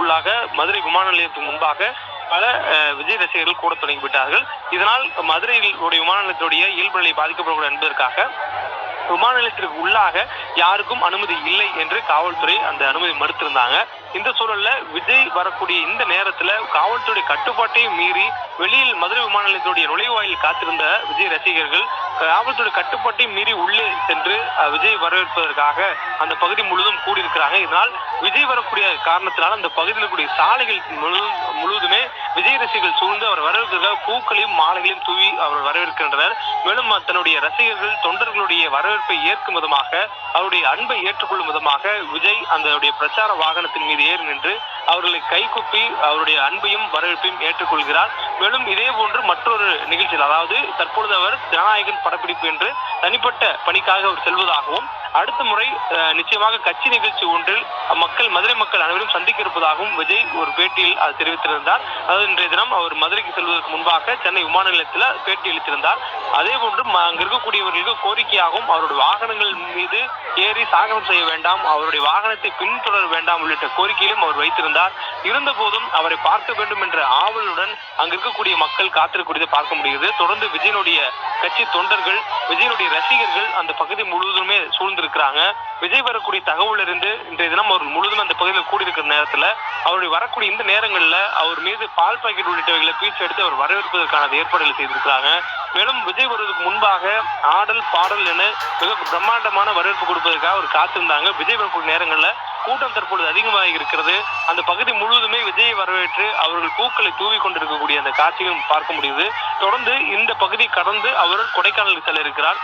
உள்ளாக மதுரை விமான நிலையத்துக்கு முன்பாக பல விஜய் ரசிகர்கள் கூட தொடங்கிவிட்டார்கள். இதனால் மதுரையில் விமான நிலையத்துடைய இயல்பு நிலை பாதிக்கப்படக்கூடாது என்பதற்காக விமான நிலையத்திற்கு உள்ளாக யாருக்கும் அனுமதி இல்லை என்று காவல்துறை அந்த அனுமதி மறுத்திருந்தாங்க. இந்த சூழல்ல விஜய் வரக்கூடிய இந்த நேரத்துல காவல்துறை கட்டுப்பாட்டையும் மீறி வெளியில் மதுரை விமான நிலையத்துடைய நுழைவாயில் காத்திருந்த விஜய் ரசிகர்கள் காவல்துறை கட்டுப்பாட்டையும் மீறி உள்ளே சென்று விஜய் வரவேற்பதற்காக அந்த பகுதி முழுவதும் கூடியிருக்கிறாங்க. இதனால் விஜய் வரக்கூடிய காரணத்தினால் அந்த பகுதியில் இருக்கக்கூடிய சாலைகள் முழுவதுமே விஜய் ரசிகர்கள் சூழ்ந்து அவர் வரவேற்பதற்காக பூக்களையும் மாலைகளையும் தூவி அவர் வரவேற்கின்றனர். மேலும் தன்னுடைய ரசிகர்கள் தொண்டர்களுடைய வரவேற்பை ஏற்கும் விதமாக அவருடைய அன்பை ஏற்றுக்கொள்ளும் விதமாக விஜய் அந்த பிரச்சார வாகனத்தின் மீது ஏறி நின்று அவர்களை கைகுப்பி அவருடைய அன்பையும் வரவேற்பையும் ஏற்றுக்கொள்கிறார். மேலும் இதே போன்று மற்றொரு நிகழ்ச்சியில், அதாவது தற்பொழுது அவர் ஜனநாயகன் படப்பிடிப்பு என்று தனிப்பட்ட பணிக்காக அவர் செல்வதாகவும் அடுத்த முறை நிச்சயமாக கட்சி நிகழ்ச்சி ஒன்றில் மதுரை மக்கள் அனைவரும் சந்திக்க இருப்பதாகவும் விஜய் ஒரு பேட்டியில் அது தெரிவித்திருந்தார். அதாவது இன்றைய தினம் அவர் மதுரைக்கு செல்வதற்கு முன்பாக சென்னை விமான நிலையத்தில் பேட்டி அளித்திருந்தார். அதே போன்று அங்கு இருக்கக்கூடியவர்களுக்கு கோரிக்கையாகவும் அவருடைய வாகனங்கள் மீது ஏறி சாகனம் செய்ய வேண்டாம், அவருடைய வாகனத்தை பின்தொடர வேண்டாம் உள்ளிட்ட கோரிக்கையிலும் அவர் வைத்திருந்தார். இருந்த போதும் அவரை பார்க்க வேண்டும் என்ற ஆவலுடன் அங்கு இருக்கக்கூடிய மக்கள் காத்திருக்கூடியதை பார்க்க முடிகிறது. தொடர்ந்து விஜயனுடைய கட்சி தொண்டர்கள், விஜயனுடைய ரசிகர்கள் அந்த பகுதி முழுவதுமே சூழ்ந்திருக்கிறாங்க. விஜய் வரக்கூடிய தகவல் இருந்து இன்றைய தினம் அவர் முழுவதும் அந்த பகுதியில் கூடியிருக்கிற நேரத்துல அவருடைய வரக்கூடிய இந்த நேரங்கள்ல அவர் மீது பால் பாக்கெட் உள்ளிட்டவைகளை பீச்சு எடுத்து அவர் வரவேற்பதற்கான ஏற்பாடுகள் செய்திருக்கிறாங்க. மேலும் விஜய் வருவதற்கு முன்பாக ஆடல் பாடல் என மிக பிரம்மாண்டமான வரவேற்பு கொடுப்பதற்காக அவர் காத்திருந்தாங்க. விஜய் வரக்கூடிய நேரங்கள்ல கூட்டம் தற்பொழுது அதிகமாக இருக்கிறது. அந்த பகுதி முழுவதுமே விஜயை வரவேற்று அவர்கள் பூக்களை தூவி கொண்டிருக்கக்கூடிய அந்த காட்சியும் பார்க்க முடியுது. தொடர்ந்து இந்த பகுதி கடந்து அவர் கொடைக்கானலுக்கு செல்ல இருக்கிறார்.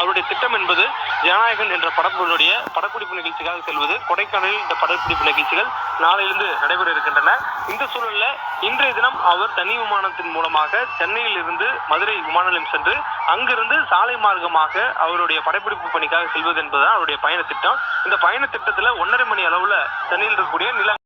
அவருடைய திட்டம் என்பது ஜனநாயகன் என்ற படப்பிடிப்பு நிகழ்ச்சிக்காக செல்வது. கொடைக்கானலில் இந்த படப்பிடிப்பு நிகழ்ச்சிகள் நாளையிலிருந்து நடைபெற இருக்கின்றன. இந்த சூழல்ல இன்றைய தினம் அவர் தனி விமானத்தின் மூலமாக சென்னையில் இருந்து மதுரை விமான நிலையம் சென்று அங்கிருந்து சாலை மார்க்கமாக அவருடைய படப்பிடிப்பு பணிக்காக செல்வது என்பதுதான் அவருடைய பயண திட்டம். இந்த பயண திட்டத்துல 1.5 மணி அளவுல சென்னையில் இருக்கக்கூடிய நில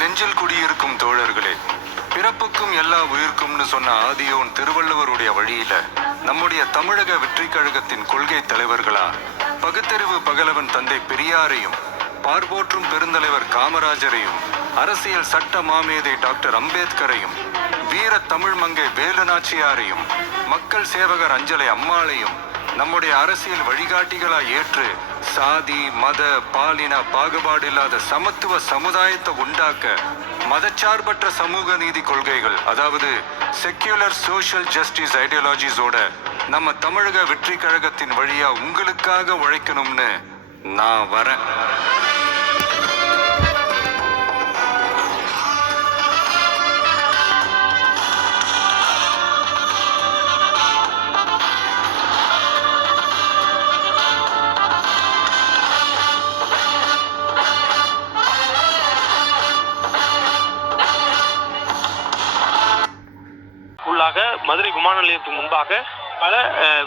நெஞ்சில் குடியிருக்கும் தோழர்களே, பிறப்புக்கும் எல்லா உயிர்க்கும்னு சொன்ன ஆதியோன் திருவள்ளுவருடைய வழியில நம்முடைய தமிழக வெற்றி கழகத்தின் கொள்கை தலைவர்களா பகுத்தறிவு பகலவன் தந்தை பெரியாரையும், பார்போற்றும் பெருந்தலைவர் காமராஜரையும், அரசியல் சட்ட மாமேதை டாக்டர் அம்பேத்கரையும், வீர தமிழ் மங்கை வேலு நாச்சியாரையும், மக்கள் சேவகர் அஞ்சலை அம்மாளையும் நம்முடைய அரசியல் வழிகாட்டிகளாய் ஏற்று சாதி மத பாலின பாகுபாடு இல்லாத சமத்துவ சமுதாயத்தை உண்டாக்க மதச்சார்பற்ற சமூக நீதி கொள்கைகள், அதாவது செக்யூலர் சோஷியல் ஜஸ்டிஸ் ஐடியாலஜிஸோட நம்ம தமிழக வெற்றி கழகத்தின் வழியா உங்களுக்காக உழைக்கணும்னு நான் வரேன். மதுரை விமான நிலையத்துக்கு முன்பாக பல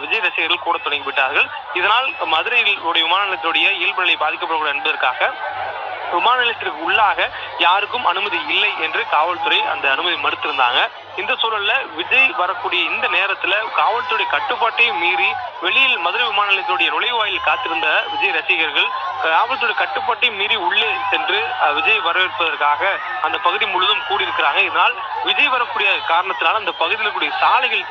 விஜய் ரசிகர்கள் கூட தொடங்கிவிட்டார்கள். இதனால் மதுரையில் விமான நிலையத்துடைய இயல்பு நிலை பாதிக்கப்படக்கூடாது என்பதற்காக விமான நிலையத்திற்கு உள்ளாக யாருக்கும் அனுமதி இல்லை என்று காவல்துறை அந்த அனுமதி மறுத்திருந்தாங்க. இந்த சூழல்ல விஜய் வரக்கூடிய இந்த நேரத்துல காவல்துறை கட்டுப்பாட்டையும் மீறி வெளியில் மதுரை விமான நிலையத்துடைய நுழைவாயில் காத்திருந்த விஜய் ரசிகர்கள் காவல்துறை கட்டுப்பாட்டையும் மீறி உள்ளே சென்று விஜய் வரவேற்பதற்காக அந்த பகுதி முழுவதும் கூடியிருக்கிறாங்க. இதனால் விஜய் வரக்கூடிய காரணத்தினால் அந்த பகுதியில் இருக்கக்கூடிய சாலைகள்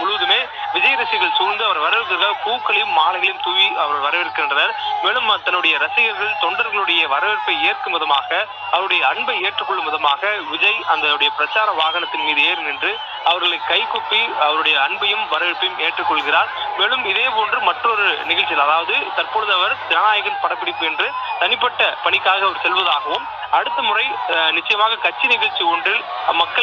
முழுவதுமே விஜய் ரசிகர்கள் சூழ்ந்து அவர் வரவேற்கிறதாக பூக்களையும் மாலைகளையும் தூவி அவர் வரவேற்கின்றனர். மேலும் தன்னுடைய ரசிகர்கள் தொண்டர்களுடைய வரவேற்பை ஏற்கும் விதமாக அவருடைய அன்பை ஏற்றுக்கொள்ளும் விதமாக விஜய் அந்த பிரச்சார வாகனத்தின் மீது ஏறி நின்று அவர்களை கைகுப்பி அவருடைய அன்பையும் வரவேற்பையும் ஏற்றுக்கொள்கிறார். மேலும் இதே போன்று மற்றொரு நிகழ்ச்சியில், அதாவது தற்பொழுது அவர் ஜனநாயகன் படப்பிடிப்பு என்று தனிப்பட்ட பணிக்காக அவர் செல்வதாகவும் அடுத்த முறை நிச்சயமாக கட்சி நிகழ்ச்சி ஒன்றில்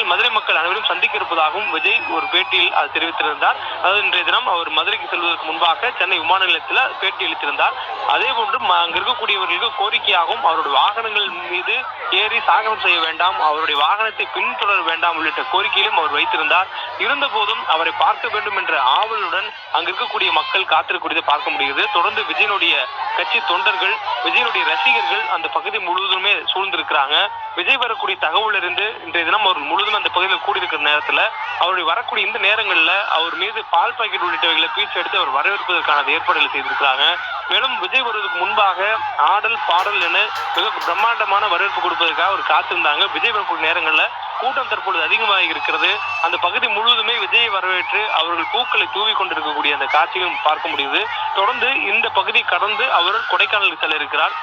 மதுரை மக்கள் அனைவரும் சந்திக்க இருப்பதாகவும் விஜய் ஒரு பேட்டியில் அது தெரிவித்திருந்தார். அதாவது இன்றைய தினம் அவர் மதுரைக்கு செல்வதற்கு முன்பாக சென்னை விமான நிலையத்தில் பேட்டி அளித்திருந்தார். அதே போன்று அங்கு இருக்கக்கூடியவர்களுக்கு கோரிக்கையாகவும் அவருடைய வாகனங்கள் மீது ஏறி சாகனம் செய்ய வேண்டாம், அவருடைய வாகனத்தை பின்தொடர வேண்டாம் உள்ளிட்ட கோரிக்கையிலும் அவர் வைத்திருந்தார். இருந்த போதும் அவரை பார்க்க வேண்டும் என்ற ஆவலுடன் அங்கு இருக்கக்கூடிய மக்கள் காத்திருக்கூடியதை பார்க்க முடிகிறது. தொடர்ந்து விஜயனுடைய கட்சி தொண்டர்கள், விஜயனுடைய ரசிகர்கள் அந்த பகுதி முழுவதுமே சூழ்ந்திருக்கிறாங்க. விஜய் வரக்கூடிய தகவல் இருந்து இன்றைய தினம் அவர் முழுவதும் அந்த பகுதியில் கூடியிருக்கிற நேரத்துல அவருடைய வரக்கூடிய இந்த நேரங்கள்ல அவர் மீது பால் பாக்கெட் உள்ளிட்டவைகளை பீச்சு எடுத்து அவர் வரவேற்பதற்கான ஏற்பாடுகளை செய்திருக்கிறாங்க. மேலும் விஜய் வருவதற்கு முன்பாக ஆடல் பாடல் என மிக பிரம்மாண்டமான வரவேற்பு கொடுப்பதற்காக அவர் காத்திருந்தாங்க. விஜய் வரக்கூடிய நேரங்கள்ல கூட்டம் தற்பொழுது அதிகமாக இருக்கிறது. அந்த பகுதி முழுவதுமே விஜயை வரவேற்று அவர்கள் பூக்களை தூவி கொண்டிருக்கக்கூடிய அந்த காட்சியும் பார்க்க முடியுது. தொடர்ந்து இந்த பகுதி கடந்து அவர் கொடைக்கானலுக்கு செல்ல இருக்கிறார்.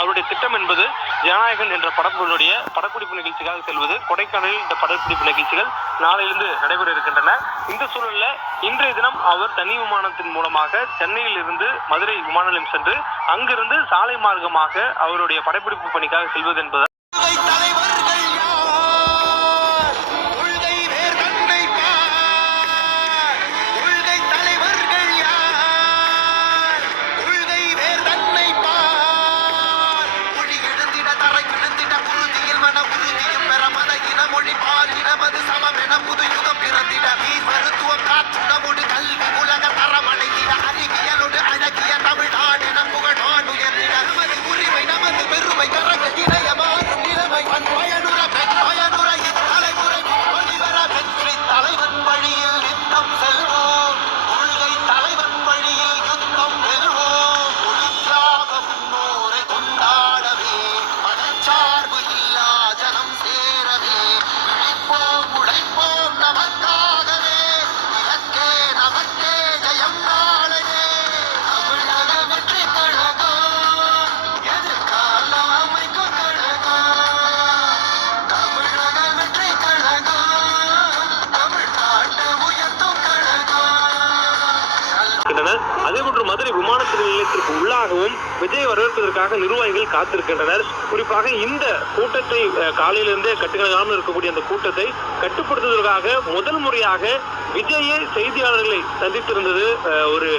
அவருடைய திட்டம் என்பது ஜனநாயகன் என்ற படப்பிடிப்பு நிகழ்ச்சிக்காக செல்வது. கொடைக்கானலில் இந்த படப்பிடிப்பு நிகழ்ச்சிகள் நாளையிலிருந்து நடைபெற இருக்கின்றன. இந்த சூழல்ல இன்றைய தினம் அவர் தனி விமானத்தின் மூலமாக சென்னையில் இருந்து மதுரை விமான நிலையம் சென்று அங்கிருந்து சாலை மார்க்கமாக அவருடைய படப்பிடிப்பு பணிக்காக செல்வது என்பது அதேபோன்று மதுரை விமான நிலையத்திற்கு உள்ளாகவும் விஜய் வரவேற்பதற்காக நிர்வாகிகள் காத்திருக்கின்றனர். குறிப்பாக இந்த கூட்டத்தை காலையிலிருந்தே கட்டுக்கடங்காமல் இருக்கக்கூடிய அந்த கூட்டத்தை கட்டுப்படுத்துவதற்காக முதல் முறையாக விஜயை செய்தியாளர்களை சந்தித்திருந்தது ஒரு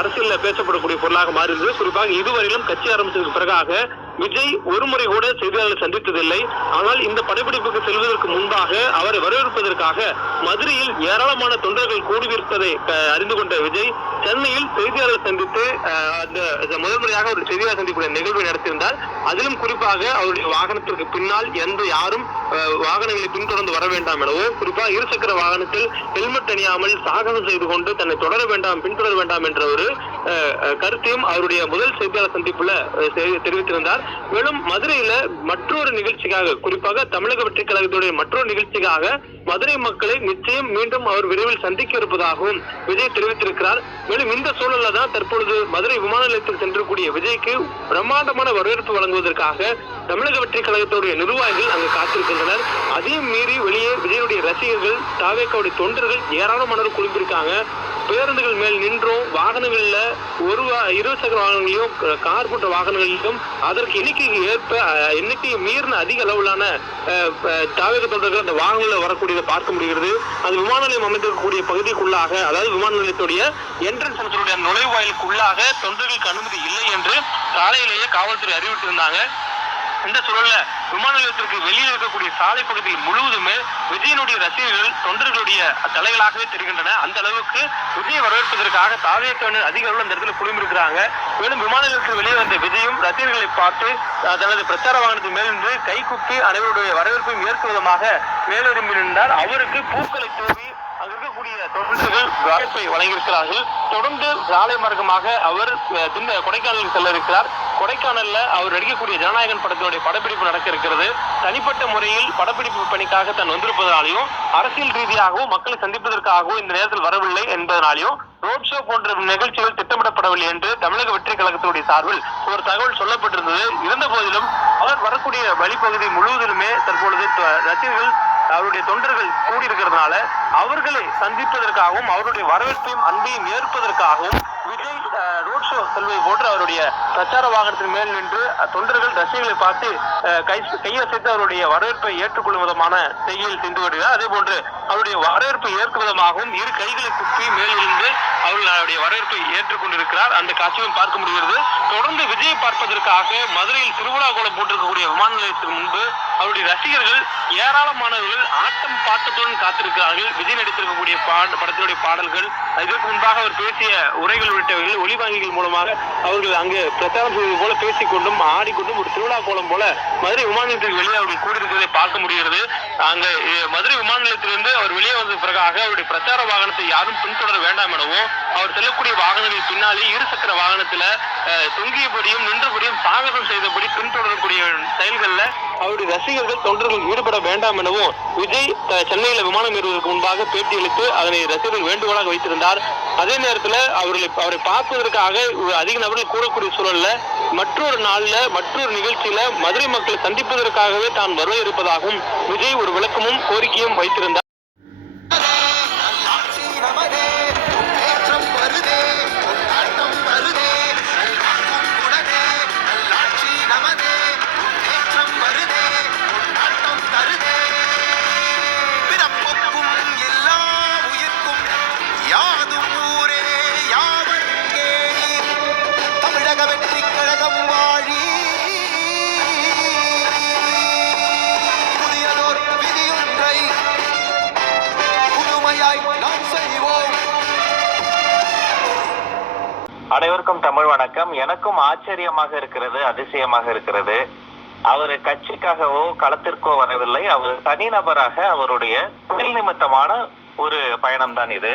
அரசியல்ல பேசப்படக்கூடிய பொருளாக மாறியிருந்தது. குறிப்பாக இதுவரையிலும் கட்சி ஆரம்பித்ததற்கு பிறகாக விஜய் ஒரு முறை கூட செய்தியாளர்களை சந்தித்ததில்லை. ஆனால் இந்த படப்பிடிப்புக்கு செல்வதற்கு முன்பாக அவரை வரவேற்பதற்காக மதுரையில் ஏராளமான தொண்டர்கள் கூடியிருப்பதை அறிந்து கொண்ட விஜய் சென்னையில் செய்தியாளர் சந்தித்து அந்த முதல் முறையாக ஒரு செய்தியாளர் சந்திப்புடைய நிகழ்வை நடத்தியிருந்தார். அதிலும் குறிப்பாக அவருடைய வாகனத்திற்கு பின்னால் யாரும் வாகனங்களை பின்தொடர்ந்து வர வேண்டாம் எனவோ, குறிப்பாக இருசக்கர வாகனத்தில் ஹெல்மெட் அணியாமல் சாகசம் செய்து கொண்டு தன்னை தொடர வேண்டாம், பின்தொடர வேண்டாம் என்ற ஒரு கருத்தையும் அவருடைய முதல் செய்தியாளர் சந்திப்புல தெரிவித்திருந்தார். மேலும் மதுரையில மற்றொரு நிகழ்ச்சிக்காக, குறிப்பாக தமிழக வெற்றி கழகத்துடைய மற்றொரு நிகழ்ச்சிக்காக மதுரை மக்களை நிச்சயம் மீண்டும் அவர் விரைவில் சந்திக்க இருப்பதாகவும் விஜய் தெரிவித்திருக்கிறார். மேலும் இந்த சூழல்ல தான் தற்பொழுது மதுரை விமான நிலையத்தில் சென்றக்கூடிய விஜய்க்கு பிரம்மாண்டமான வரவேற்பு வழங்குவதற்காக தமிழக வெற்றி கழகத்துடைய நிர்வாகிகள் அங்கு காத்திருக்கின்றனர். அதையும் மீறி வெளியே விஜயுடைய ரசிகர்கள், தாவேக்காவுடைய தொண்டர்கள் ஏராளமானவர் குழும்பிருக்காங்க. பேருந்துகள் மேல் நின்றோம், வாகனங்கள்ல இருசக்கர வாகனங்களையும் கார் போன்ற வாகனங்களிலும் அதற்கு எண்ணிக்கையை மீறின அதிக அளவிலான தாவேக தொண்டர்கள் அந்த வாகனங்களில் வரக்கூடியதை பார்க்க முடிகிறது. அந்த விமான நிலையம் அமைந்திருக்கக்கூடிய பகுதிக்குள்ளாக, அதாவது விமான நிலையத்துடைய என்ட்ரன்ஸ் நுழைவாயிலுக்குள்ளாக தொண்டர்களுக்கு அனுமதி இல்லை என்று காலையிலேயே காவல்துறை அறிவித்திருந்தாங்க. இந்த சூழல்ல விமான நிலையத்திற்கு வெளியே இருக்கக்கூடிய சாலை பகுதியில் முழுவதுமே விஜயனுடைய ரசிகர்கள் தொண்டர்களுடைய தலைகளாகவே தெரிகின்றன. அந்த அளவுக்கு விஜயை வரவேற்பதற்காக தாவேக்கான அதிக அளவில் அந்த இடத்துல குழுமிருக்கிறாங்க. மேலும் விமான நிலையத்தில் வெளியே வந்த விஜயும் ரசிகர்களை பார்த்து தனது பிரச்சார வாகனத்தின் மேல் நின்று கைகுப்பி அனைவருடைய வரவேற்பையும் ஏற்கும் விதமாக மேலெழும்பி நின்றார். அவருக்கு பூக்களை தூவி அங்கு இருக்கக்கூடிய தொண்டர்கள் வரவேற்பை வழங்கியிருக்கிறார்கள். தொடர்ந்து சாலை மார்க்கமாக அவர் கொடைக்கானலுக்கு செல்ல இருக்கிறார். கொடைக்கானல்ல அவர் நடிக்கக்கூடிய ஜனநாயகன் படத்தினுடைய படப்பிடிப்பு நடக்க இருக்கிறது. தனிப்பட்ட முறையில் படப்பிடிப்பு பணிக்காக தான் வந்திருப்பதனாலையும் அரசியல் ரீதியாகவும் மக்களை சந்திப்பதற்காகவும் இந்த நேரத்தில் வரவில்லை என்பதனாலையும் ரோட் ஷோ போன்ற நிகழ்ச்சிகள் திட்டமிடப்படவில்லை என்று தமிழக வெற்றி கழகத்தினுடைய சார்பில் ஒரு தகவல் சொல்லப்பட்டிருந்தது. இருந்த போதிலும் அவர் வரக்கூடிய வழிப்பகுதி முழுவதிலுமே தற்பொழுது ரசிகர்கள் அவருடைய தொண்டர்கள் கூடியிருக்கிறதுனால அவர்களை சந்திப்பதற்காகவும் அவருடைய வரவேற்பையும் அன்பையும் ஏற்பதற்காகவும் விஜய் ரோட் ஷோ செல்வதை போன்று அவருடைய பிரச்சார வாகனத்தின் மேல் நின்று தொண்டர்கள் ரசிகர்களை பார்த்து கையசைத்து அவருடைய வரவேற்பை ஏற்றுக்கொள்ளும் விதமான செய்தியில் சென்று வருகிறார். அதே போன்று அவருடைய வரவேற்பை ஏற்கும் விதமாகவும் இரு கைகளை குப்பி மேல் இருந்து அவருடைய வரவேற்பை ஏற்றுக்கொண்டிருக்கிறார். அந்த காட்சியும் பார்க்க முடிகிறது. தொடர்ந்து விஜயை பார்ப்பதற்காக மதுரையில் திருவிழா கோலம் போட்டிருக்கக்கூடிய விமான நிலையத்திற்கு முன்பு அவருடைய ரசிகர்கள் ஏராளமானவர்கள் ஆட்டம் பாட்டத்துடன் காத்திருக்கிறார்கள். விஜய் நடித்திருக்கக்கூடிய படத்தினுடைய பாடல்கள், இதற்கு முன்பாக அவர் பேசிய உரைகள் உள்ளிட்டவைகள் ஒளிவாங்கிகள் மூலமாக அவர்கள் அங்கு பிரச்சாரம் செய்வது போல பேசிக்கொண்டும் ஆடிக்கொண்டும் ஒரு திருவிழா கோலம் போல மதுரை விமான நிலையத்திற்கு வெளியே அவர்கள் கூடியிருக்கிறதை பார்க்க முடிகிறது. அங்க மதுரை விமான நிலையத்திலிருந்து அவர் வெளியே வந்த பிறகாக அவருடைய பிரச்சார வாகனத்தை யாரும் பின்தொடர வேண்டாம் எனவும் அவர் செல்லக்கூடிய வாகனங்கள் பின்னாலே இருசக்கர வாகனத்துல தொங்கியபடியும் நின்றபடியும் சாகசம் செய்தபடி பின்தொடரக்கூடிய செயல்கள்ல அவருடைய ரசிகர்கள் தொண்டர்கள் ஈடுபட வேண்டாம் எனவும் விஜய் சென்னையில விமானம் ஏறுவதற்கு முன்பாக பேட்டியளித்து அதனை ரசிகர்கள் வேண்டுகோளாக வைத்திருந்தார். அதே நேரத்துல அவரை பார்ப்பதற்காக அதிக நபர்கள் கூடக்கூடிய சூழல்ல மற்றொரு நாள்ல மற்றொரு நிகழ்ச்சியில மதுரை மக்களை சந்திப்பதற்காகவே தான் வருவ இருப்பதாகவும் விஜய் ஒரு விளக்கமும் கோரிக்கையும் வைத்திருந்தார். அனைவருக்கும் தமிழ் வணக்கம். எனக்கும் ஆச்சரியமாக இருக்கிறது, அதிசயமாக இருக்கிறது. அவர் கட்சிக்காகவோ களத்திற்கோ வரவில்லை. அவர் தனிநபராக அவருடைய தொழில் நிமித்தமான ஒரு பயணம் தான் இது.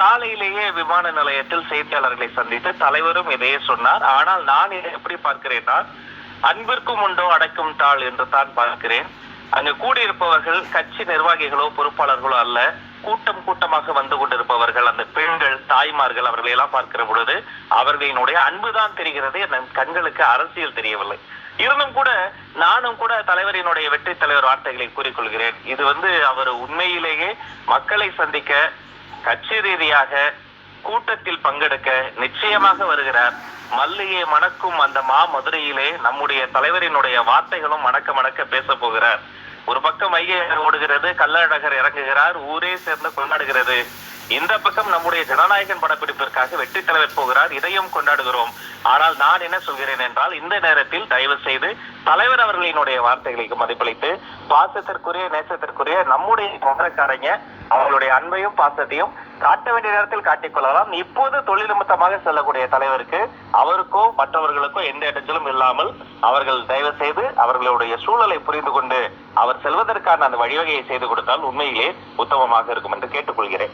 காலையிலேயே விமான நிலையத்தில் செய்தியாளர்களை சந்தித்து தலைவரும் இதையே சொன்னார். ஆனால் நான் இதை எப்படி பார்க்கிறேன்னா, அன்பிற்கும் உண்டோ அடைக்கும் தாள் என்று தான் பார்க்கிறேன். அங்கு கூடியிருப்பவர்கள் கட்சி நிர்வாகிகளோ பொறுப்பாளர்களோ அல்ல, கூட்டம் கூட்டமாக வந்து கொண்டிருப்பவர்கள், அந்த பெண்கள், தாய்மார்கள், அவர்களை எல்லாம் பார்க்கிற பொழுது அவர்களினுடைய அன்புதான் தெரிகிறது. என் கண்களுக்கு அரசியல் தெரியவில்லை. இருந்தும் கூட நானும் கூட தலைவரினுடைய வெற்றி தலைவர் வார்த்தைகளை கூறிக்கொள்கிறேன். இது அவர் உண்மையிலேயே மக்களை சந்திக்க, கட்சி ரீதியாக கூட்டத்தில் பங்கெடுக்க நிச்சயமாக வருகிறார். மல்லிகை மணக்கும் அந்த மதுரையிலே நம்முடைய தலைவரினுடைய வார்த்தைகளும் மணக்க மணக்க பேச போகிறார். ஒரு பக்கம் மைய ஓடுகிறது, கள்ளழகர் இறங்குகிறார், ஊரே சேர்ந்து கொண்டாடுகிறது. இந்த பக்கம் நம்முடைய ஜனநாயகன் படப்பிடிப்பிற்காக வெற்றி தலைவர் போகிறார், இதையும் கொண்டாடுகிறோம். ஆனால் நான் என்ன சொல்கிறேன் என்றால், இந்த நேரத்தில் தயவு செய்து தலைவர் அவர்களினுடைய வார்த்தைகளுக்கு மதிப்பளித்து பாசத்திற்குரிய நேசத்திற்குரிய நம்முடைய மகரக்காரங்க அவங்களுடைய அன்பையும் பாசத்தையும் காட்ட வேண்டிய நேரத்தில் காட்டிக்கொள்ளலாம். இப்போது தொழில் நிமித்தமாக செல்லக்கூடிய தலைவருக்கு அவருக்கோ மற்றவர்களுக்கோ எந்த இடைஞ்சலும் இல்லாமல் அவர்கள் தயவு செய்து அவர்களுடைய சூழலை புரிந்து கொண்டு அவர் செல்வதற்கான அந்த வழிவகையை செய்து கொடுத்தால் உண்மையிலே உத்தமமாக இருக்கும் என்று கேட்டுக்கொள்கிறேன்.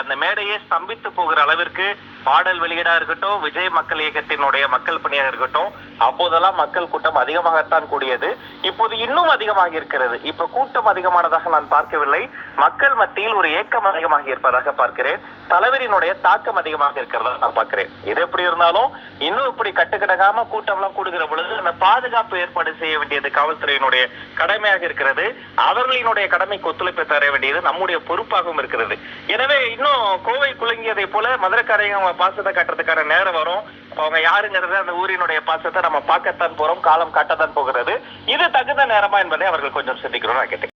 அந்த மேடையை ஸ்தம்பித்து போகிற அளவிற்கு பாடல் வெளியீடா இருக்கட்டும், விஜய் மக்கள் இயக்கத்தினுடைய மக்கள் பணியாக இருக்கட்டும், அப்போதெல்லாம் மக்கள் கூட்டம் அதிகமாகத்தான் கூடியது. இப்போது இன்னும் அதிகமாக இருக்கிறது. இப்ப கூட்டம் அதிகமானதாக நான் பார்க்கவில்லை, மக்கள் மத்தியில் ஒரு ஏக்கம் அதிகமாக இருப்பதாக பார்க்கிறேன். தலைவரினுடைய தாக்கம் அதிகமாக இருக்கிறதா நான் பார்க்கிறேன். இது எப்படி இருந்தாலும் இன்னும் இப்படி கட்டுக்கடகாம கூட்டம் எல்லாம் கூடுகிற பொழுது அந்த பாதுகாப்பு ஏற்பாடு செய்ய வேண்டியது காவல்துறையினுடைய கடமையாக இருக்கிறது. அவர்களினுடைய கடமைக்கு ஒத்துழைப்பு தர வேண்டியது நம்முடைய பொறுப்பாகவும் இருக்கிறது. எனவே இன்னும் கோவை குலுங்கியதை போல மதுரைக்காரங்க பாசத்தை காட்டுறதுக்கான நேரம் வரும். அவங்க யாருங்கிறது அந்த ஊரினுடைய பாசத்தை நம்ம பார்க்கத்தான் போறோம், காலம் காட்டத்தான் போகிறது. இது தகுந்த நேரமா என்பதை அவர்கள் கொஞ்சம் சிந்திக்கணும் நான் கேட்டேன்.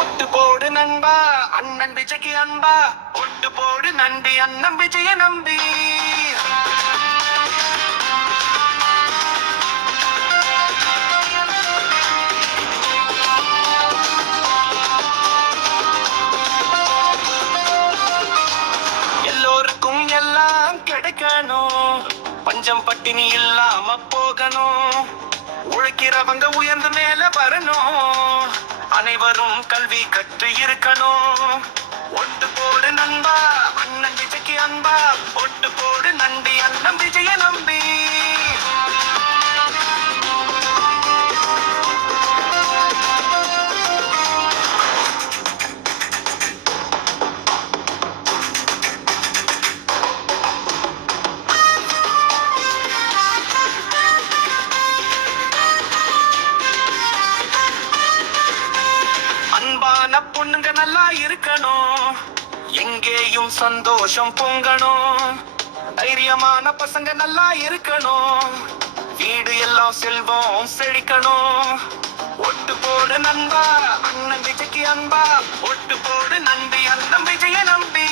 ஒட்டு போடு நண்பா அண்ணன் விஜய்க்கு அன்பா, ஒட்டு போடு நண்பி அண்ணன் விஜய நம்பி. பஞ்சம் பட்டினி இல்லாம போகணும், உழைக்கிறவங்க உயர்ந்து மேல வரணும், அனைவரும் கல்வி கற்று இருக்கணும். ஒட்டு போடு நண்பா அண்ணன் விஜய்க்கு அன்பா, ஒட்டு போடு நண்பி அண்ணன் விஜய நம்பி. அன்பான பொண்ணுங்க நல்லா இருக்கணும், எங்கேயும் சந்தோஷம் பொங்கணும், தைரியமான பசங்க நல்லா இருக்கணும், வீடு எல்லாம் செல்வம் செழிக்கணும். ஒட்டு போடு நண்பா அண்ணன் விஜய்க்கு அன்பா, ஒட்டு போடு நம்பி அண்ணன் விஜய நம்பி.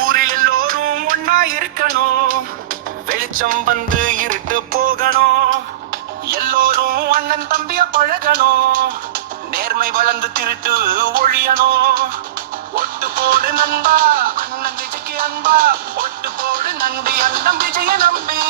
ஊரில் எல்லோரும் ஒன்னா இருக்கணும், வெளிச்சம் வந்து இருட்டு போகணும், எல்லோரும் அண்ணன் தம்பிய பழகணும், நேர்மை வளர்ந்து திருட்டு ஒழியணும். ஒட்டு போடு நண்பா அண்ணன் விஜய்க்கு அன்பா, ஒட்டு போடு நம்பி அண்ணன் விஜய நம்பி.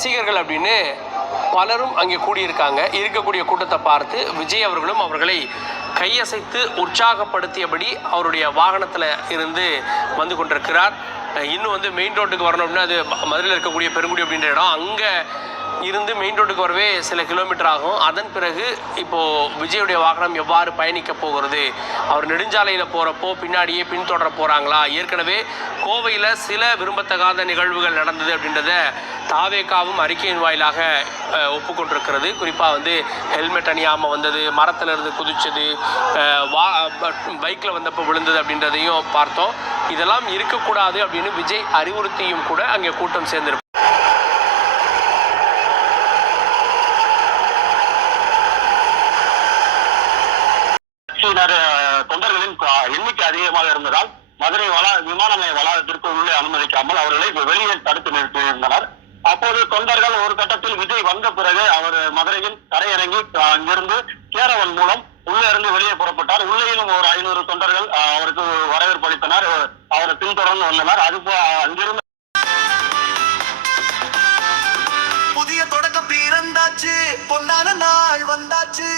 ரசிகர்கள் அப்படின்னு பலரும் அங்கே கூடியிருக்காங்க. இருக்கக்கூடிய கூட்டத்தை பார்த்து விஜய் அவர்களும் அவர்களை கையசைத்து உற்சாகப்படுத்தியபடி அவருடைய வாகனத்தில் இருந்து வந்து கொண்டிருக்கிறார். இன்னும் வந்து மெயின் ரோட்டுக்கு வரணும் அப்படின்னா அது மதுரையில் இருக்கக்கூடிய பெருங்குடி அப்படின்ற இடம், அங்கே இருந்து மெயின் ரோட்டுக்கு வரவே சில கிலோமீட்டர் ஆகும். அதன் பிறகு இப்போது விஜயுடைய வாகனம் எவ்வாறு பயணிக்க போகிறது, அவர் நெடுஞ்சாலையில் போகிறப்போ பின்னாடியே பின்தொடர போகிறாங்களா, ஏற்கனவே கோவையில் சில விரும்பத்தகாத நிகழ்வுகள் நடந்தது அப்படின்றத தாவேகாவும் அறிக்கையின் வாயிலாக ஒப்புக்கொண்டிருக்கிறது. குறிப்பாக வந்து ஹெல்மெட் அணியாமல் வந்தது, மரத்தில் இருந்து குதிச்சது, பைக்கில் வந்தப்போ விழுந்தது அப்படின்றதையும் பார்த்தோம். இதெல்லாம் இருக்கக்கூடாது அப்படின்னு விஜய் அறிவுறுத்தியும் கூட அங்கே கூட்டம் சேர்ந்திருப்பார். தொண்டர்களின் எண்ணிக்கை அதிகமாக இருந்ததால் மதுரை விமான நிலைய வளாகத்திற்கு உள்ளே அனுமதிக்காமல் அவர்களை வெளியே தடுத்து நிறுத்தியிருந்தனர். அப்போது தொண்டர்கள் ஒரு கட்டத்தில் விஜய் வந்த பிறகு அவர் மதுரையில் தரையிறங்கி அங்கிருந்து கேரவன் மூலம் உள்ளே இருந்து வெளியே புறப்பட்டார். உள்ளேயும் ஒரு 500 தொண்டர்கள் அவருக்கு வரவேற்பு அளித்தனர், அவரை பின்தொடர்ந்து வந்தனர். அது அங்கிருந்து புதிய தொடக்கம் பிறந்தாச்சு, பொன்னான நாள் வந்தாச்சு,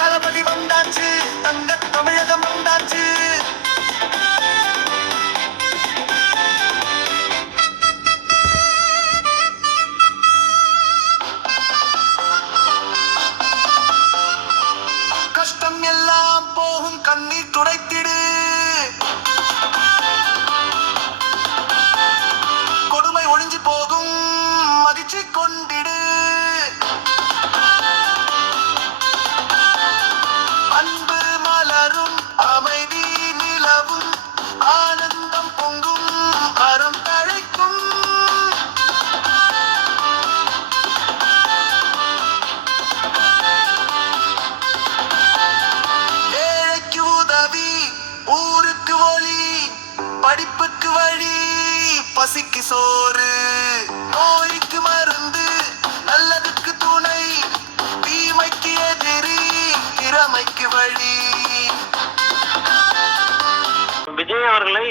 தளபதி வந்தாச்சு, தங்க தமிழகம் வந்தாச்சு. கஷ்டம் எல்லாம் போகும், கண்ணீர் துடைத்திடு, கொடுமை ஒழிஞ்சு போகும், மதிச்சு கொண்டிடு, அன்பு மலரும், அமைதி நிலவும், ஆனந்தம் பொங்கும், அறம் தழைக்கும். ஏழைக்கு உதவி, ஊருக்கு ஒளி, படிப்புக்கு வழி, பசிக்கு சோறு, நோய்க்கு மருந்து, நல்லதுக்கு துணை, தீமைக்கு எதிரி, திறமைக்கு வழி. விஜய் அவர்களை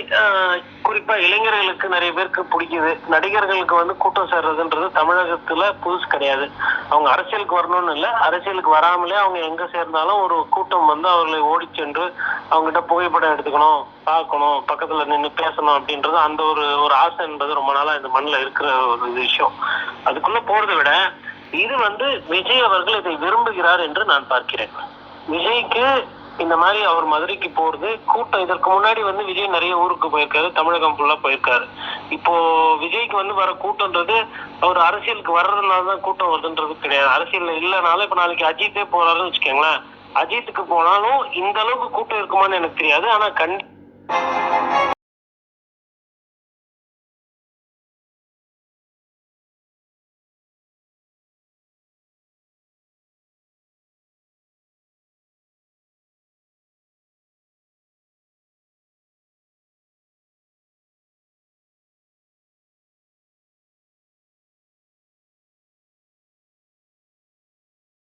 குறிப்பா இளைஞர்களுக்கு நிறைய பேருக்கு பிடிக்குது. நடிகர்களுக்கு வந்து கூட்டம் சேர்றதுன்றது தமிழகத்துல புதுசு கிடையாது. அவங்க அரசியலுக்கு வரணும்னு இல்லை, அரசியலுக்கு வராமலே அவங்க எங்க சேர்ந்தாலும் ஒரு கூட்டம் வந்து அவர்களை ஓடி சென்று அவங்ககிட்ட புகைப்படம் எடுத்துக்கணும், பார்க்கணும், பக்கத்துல நின்று பேசணும் அப்படின்றது அந்த ஒரு ஆசை என்பது ரொம்ப நாளா இந்த மண்ணில் இருக்கிற ஒரு விஷயம். அதுக்குள்ள போறதை விட இது வந்து விஜய் அவர்கள் இதை விரும்புகிறார் என்று நான் பார்க்கிறேன். விஜய்க்கு இந்த மாதிரி அவர் மதுரைக்கு போறது கூட்டம். இதற்கு முன்னாடி வந்து விஜய் நிறைய ஊருக்கு போயிருக்காரு, தமிழகம் ஃபுல்லா போயிருக்காரு. இப்போ விஜய்க்கு வந்து வர கூட்டம்ன்றது அவர் அரசியலுக்கு வர்றதுனால தான் கூட்டம் வருதுன்றது கிடையாது. அரசியல் இல்லைனாலும் இப்ப நாளைக்கு அஜித்தே போறாருன்னு வச்சுக்கோங்களேன், அஜித்துக்கு போனாலும் இந்த அளவுக்கு கூட்டம் இருக்குமான்னு எனக்கு தெரியாது. ஆனா